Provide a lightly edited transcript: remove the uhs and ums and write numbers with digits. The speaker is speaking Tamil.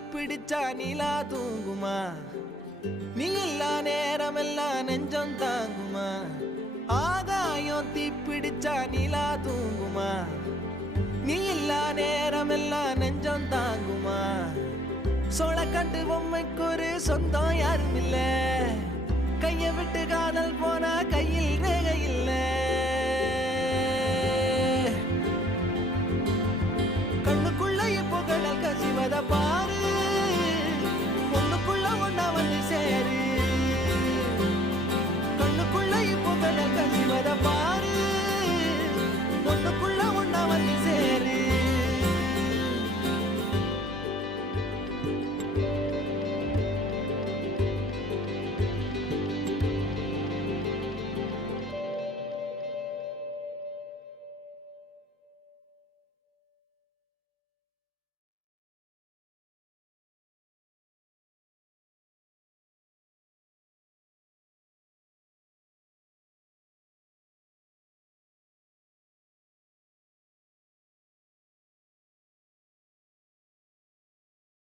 தீப்பிடிச்சா நிலா தூங்குமா நீ இல்லா நேரமெல்லாம் நெஞ்சம் தாங்குமா ஆகாயம் தீப்பிடிச்சா நிலா தூங்குமா நீ இல்லா நேரமெல்லாம் நெஞ்சம் தாங்குமா சோளக்கட்டு பொம்மைக்கு ஒரு சொந்தம் யாரும் இல்ல கைய விட்டு காதல் போனா கையில்